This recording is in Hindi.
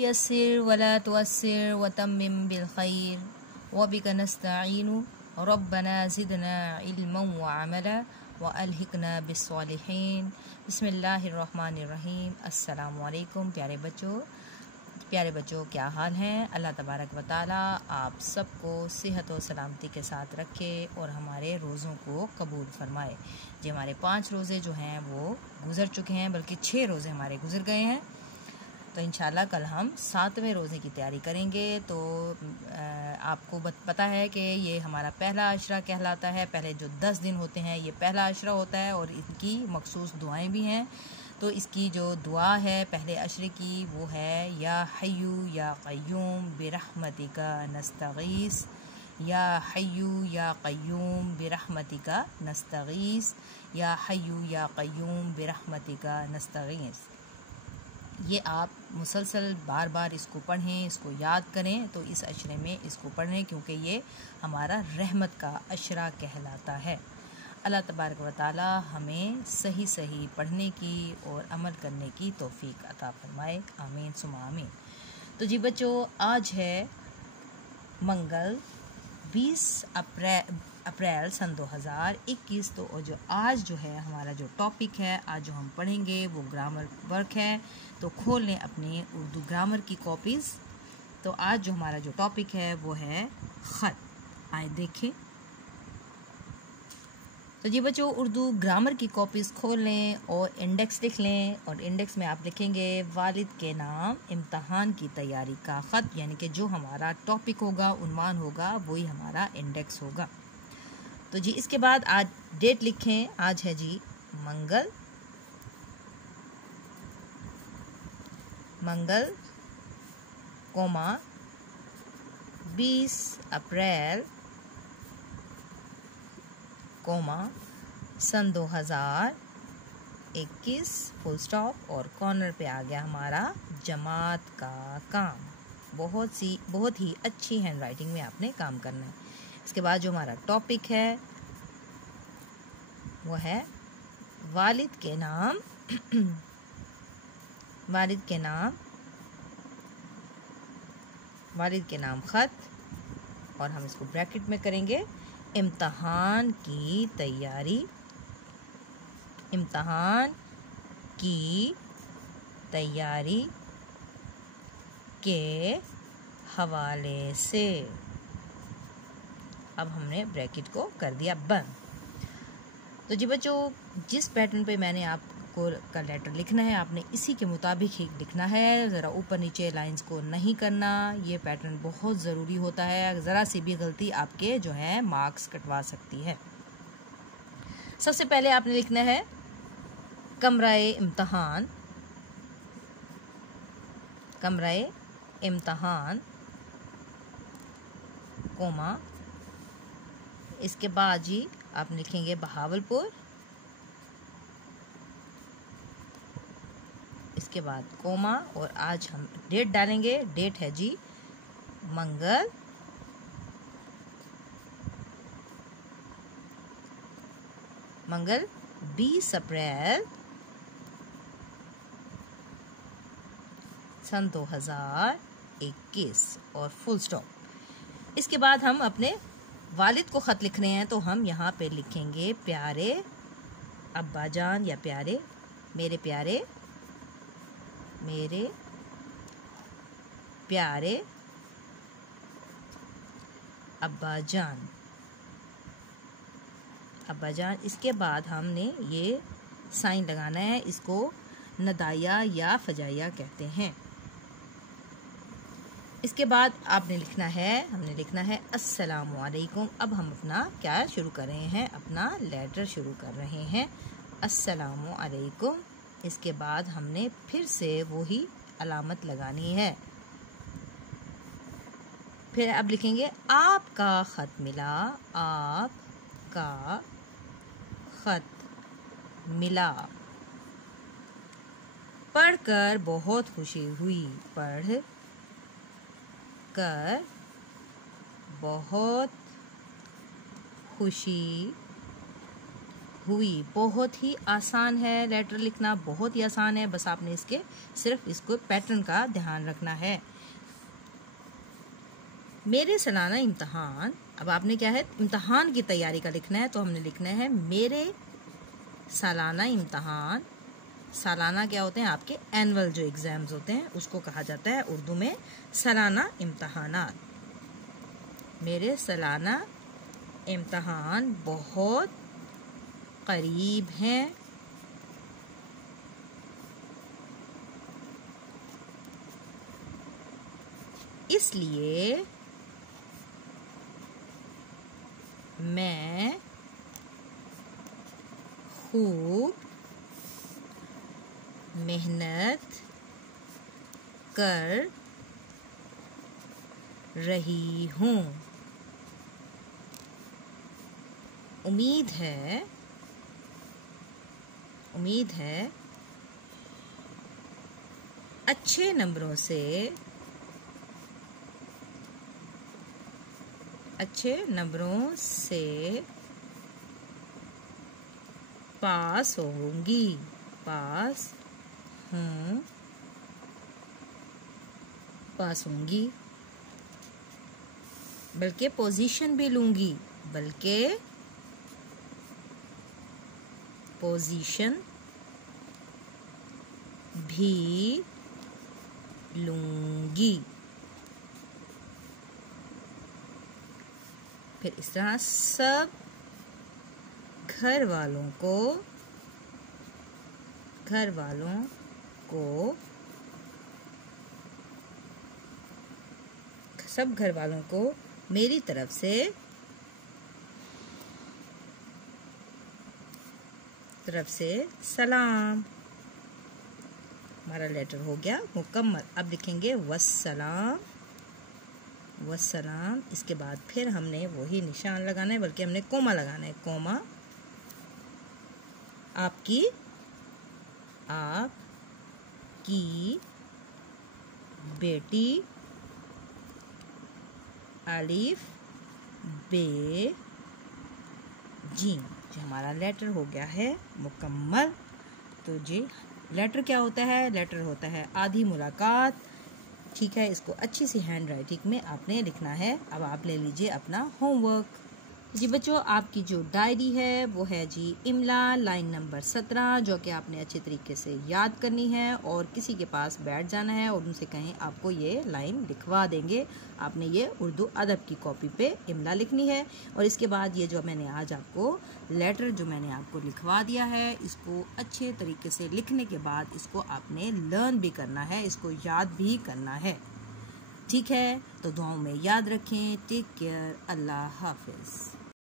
यस्सिर वला तुअस्सिर वतम्मिम बिल खैर वबिका नस्तईनु रब्बना ज़िदना इल्मन व अमला व अलहिकना बिस्सॉलिहीन। बिस्मिल्लाहिर्रहमानिर्रहीम। अस्सलामु अलैकुम प्यारे बच्चों, क्या हाल हैं? अल्लाह तबारक व तआला आप सबको सेहत और सलामती के साथ रखे और हमारे रोज़ों को कबूल फरमाए। जी, हमारे 5 रोज़े जो हैं वो गुज़र चुके हैं, बल्कि 6 रोज़े हमारे गुज़र गए हैं। तो इंशाल्लाह कल हम 7वें रोज़े की तैयारी करेंगे। तो आपको पता है कि ये हमारा पहला अशरा कहलाता है। पहले जो 10 दिन होते हैं ये पहला अशरा होता है और इनकी मखसूस दुआएं भी हैं। तो इसकी जो दुआ है पहले अशरे की वो है या हय्यू या क़य्यूम बिरहमतिका नस्तगीस, या हय्यू या क़य्यूम बिरहमतिका नस्तगीस, या हय्यू या क़य्यूम बिरहमतिका नस्तगीस। ये आप मुसलसल बार बार इसको पढ़ें, इसको याद करें। तो इस अशरे में इसको पढ़ें क्योंकि ये हमारा रहमत का अशरा कहलाता है। अल्लाह तबारक व तआला हमें सही सही पढ़ने की और अमल करने की तौफीक अता फरमाए। आमीन सुमा आमीन। तो जी बच्चों, आज है मंगल 20 अप्रैल सन 2021। तो और जो आज जो है हमारा जो टॉपिक है, आज जो हम पढ़ेंगे वो ग्रामर वर्क है। तो खोल लें अपनी उर्दू ग्रामर की कॉपीज़। तो आज जो हमारा जो टॉपिक है वो है ख़त। आए देखें। तो जी बच्चों, उर्दू ग्रामर की कॉपीज़ खोल लें और इंडेक्स लिख लें। और इंडेक्स में आप लिखेंगे वालिद के नाम इम्तहान की तैयारी का ख़त, यानी कि जो हमारा टॉपिक होगा, उन्वान होगा, वही हमारा इंडेक्स होगा। तो जी इसके बाद आज डेट लिखें। आज है जी मंगल कोमा 20 अप्रैल कोमा सन 2021 फुल स्टॉप और कॉर्नर पे आ गया हमारा जमात का काम। बहुत ही अच्छी हैंड राइटिंग में आपने काम करना है। इसके बाद जो हमारा टॉपिक है वो है वालिद के नाम ख़त, और हम इसको ब्रैकेट में करेंगे इम्तहान की तैयारी के हवाले से। अब हमने ब्रैकेट को कर दिया बंद। तो जी बच्चों, जिस पैटर्न पे मैंने आपको का लेटर लिखना है आपने इसी के मुताबिक ही लिखना है। ज़रा ऊपर नीचे लाइंस को नहीं करना। ये पैटर्न बहुत ज़रूरी होता है। ज़रा सी भी गलती आपके जो है मार्क्स कटवा सकती है। सबसे पहले आपने लिखना है कमराए इम्तहान कोमा, इसके बाद जी आप लिखेंगे बहावलपुर, इसके बाद कोमा, और आज हम डेट डालेंगे। डेट है जी मंगल 20 अप्रैल सन 2021 और फुल स्टॉप। इसके बाद हम अपने वालिद को ख़त लिख रहे हैं। तो हम यहाँ पे लिखेंगे प्यारे अब्बा जान, या मेरे प्यारे अब्बा जान। इसके बाद हमने ये साइन लगाना है, इसको नदाया या फजाया कहते हैं। इसके बाद हमने लिखना है अस्सलामु अलैकुम। अब हम अपना क्या शुरू कर रहे हैं? अपना लेटर शुरू कर रहे हैं, अस्सलामु अलैकुम। इसके बाद हमने फिर से वही अलामत लगानी है। फिर अब लिखेंगे आपका ख़त मिला, पढ़कर बहुत खुशी हुई, पढ़कर बहुत खुशी हुई। बहुत ही आसान है लेटर लिखना, बहुत ही आसान है, बस आपने सिर्फ इसको पैटर्न का ध्यान रखना है। मेरे सालाना इम्तहान, अब आपने क्या है इम्तहान की तैयारी का लिखना है, तो हमने लिखना है मेरे सालाना इम्तहान। सालाना क्या होते हैं आपके एनुअल जो एग्जाम्स होते हैं उसको कहा जाता है उर्दू में सालाना इम्तहानात। मेरे सालाना इम्तहान बहुत करीब हैं, इसलिए मैं खूब मेहनत कर रही हूँ। उम्मीद है अच्छे नंबरों से पास होंगी, बल्कि पोजीशन भी लूंगी, फिर इस तरह सब घर वालों को मेरी तरफ से सलाम। हमारा लेटर हो गया मुकम्मल। अब लिखेंगे वस्सलाम। इसके बाद फिर हमने वही निशान लगाना है, बल्कि हमने कोमा लगाना है। कोमा आपकी बेटी अलिफ बे जीम। जी हमारा लेटर हो गया है मुकम्मल। तो जी लेटर क्या होता है? लेटर होता है आधी मुलाकात। ठीक है, इसको अच्छी सी हैंड राइटिंग में आपने लिखना है। अब आप ले लीजिए अपना होमवर्क। जी बच्चों, आपकी जो डायरी है वो है जी इमला लाइन नंबर 17, जो कि आपने अच्छे तरीके से याद करनी है और किसी के पास बैठ जाना है और उनसे कहें आपको ये लाइन लिखवा देंगे। आपने ये उर्दू अदब की कॉपी पे इमला लिखनी है। और इसके बाद ये जो मैंने आज आपको लेटर जो मैंने आपको लिखवा दिया है, इसको अच्छे तरीके से लिखने के बाद इसको आपने लर्न भी करना है, इसको याद भी करना है। ठीक है, तो दुआओं में याद रखें। Take care. अल्लाह हाफिज़।